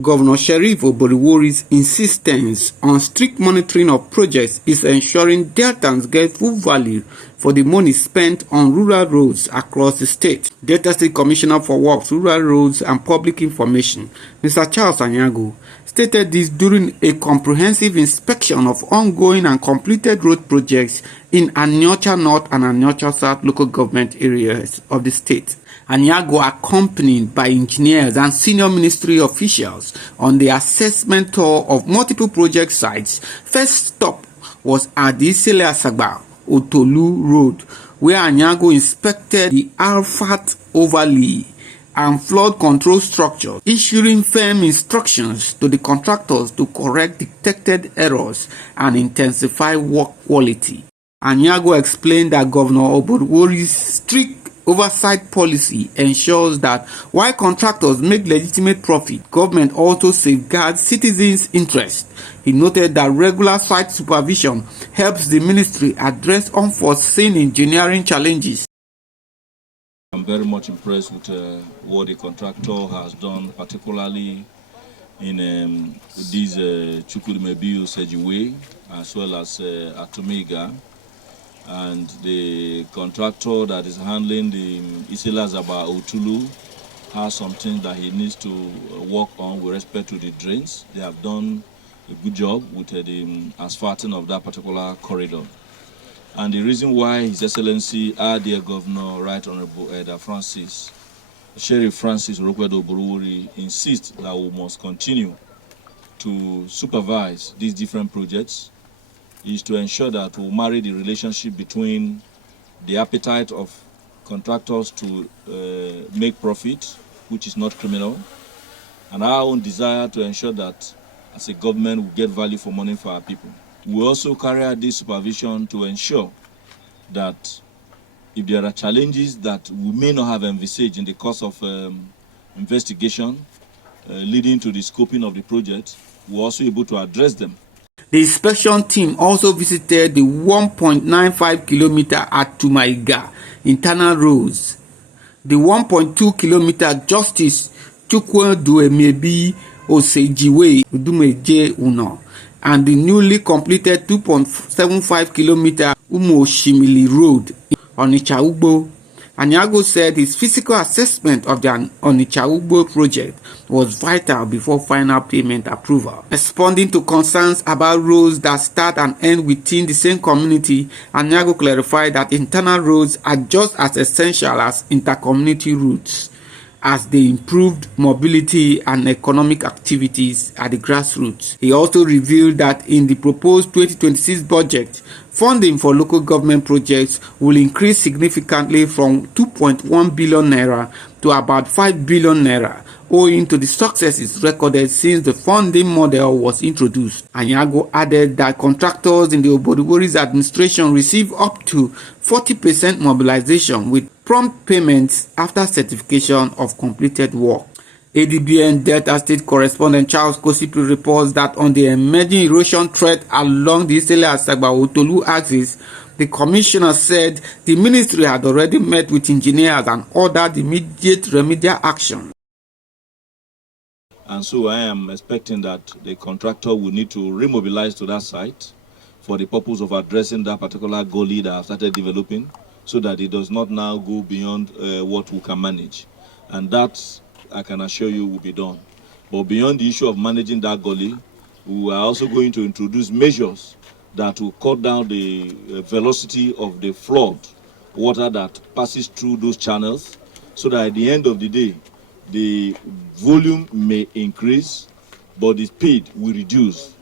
Governor Sheriff Oborevwori's insistence on strict monitoring of projects is ensuring Deltans get full value for the money spent on rural roads across the state. Delta State Commissioner for Works, Rural Roads and Public Information, Mr. Charles Aniagwu, stated this during a comprehensive inspection of ongoing and completed road projects in Aniagwu North and Aniagwu South local government areas of the state. Aniagwu, accompanied by engineers and senior ministry officials on the assessment tour of multiple project sites. First stop was at the Isele-Asagba Otolu Road, where Aniagwu inspected the Alfat overlay and flood control structure, issuing firm instructions to the contractors to correct detected errors and intensify work quality. Aniagwu explained that Governor Oborevwori's strict oversight policy ensures that while contractors make legitimate profit, government also safeguards citizens' interests. He noted that regular site supervision helps the ministry address unforeseen engineering challenges. I'm very much impressed with what the contractor has done, particularly in these Chukwumebiu Sejiwe as well as Atumiga. And the contractor that is handling the Isele-Asagba Otulu has something that he needs to work on with respect to the drains. They have done a good job with the asphalting of that particular corridor. And the reason why His Excellency, our dear Governor, Right Honorable Sheriff Francis Oborevwori insists that we must continue to supervise these different projects is to ensure that we marry the relationship between the appetite of contractors to make profit, which is not criminal, and our own desire to ensure that as a government we get value for money for our people. We also carry out this supervision to ensure that if there are challenges that we may not have envisaged in the course of investigation leading to the scoping of the project, we're also able to address them. The inspection team also visited the 1.95 kilometer Atumiga internal roads, the 1.2 kilometer Justice Chukwumebiu Sejiwe Udumeje Uno, and the newly completed 2.75 kilometer Umoshimili Road on Aniagwu. Aniagwu said his physical assessment of the Aniagwu project was vital before final payment approval. Responding to concerns about roads that start and end within the same community, Aniagwu clarified that internal roads are just as essential as intercommunity routes, as they improved mobility and economic activities at the grassroots. He also revealed that in the proposed 2026 budget, funding for local government projects will increase significantly from 2.1 billion naira to about 5 billion naira, owing to the successes recorded since the funding model was introduced. Aniagwu added that contractors in the Oborevwori's administration receive up to 40% mobilization with prompt payments after certification of completed work. ADBN Delta State correspondent Charles Kosipi reports that on the emerging erosion threat along the Isele-Asagba Otolu axis, the commissioner said the ministry had already met with engineers and ordered immediate remedial action. And so I am expecting that the contractor will need to remobilize to that site for the purpose of addressing that particular gully that I've started developing, so that it does not now go beyond what we can manage. And that, I can assure you, will be done. But beyond the issue of managing that gully, we are also going to introduce measures that will cut down the velocity of the flood water that passes through those channels, so that at the end of the day, the volume may increase, but the speed will reduce.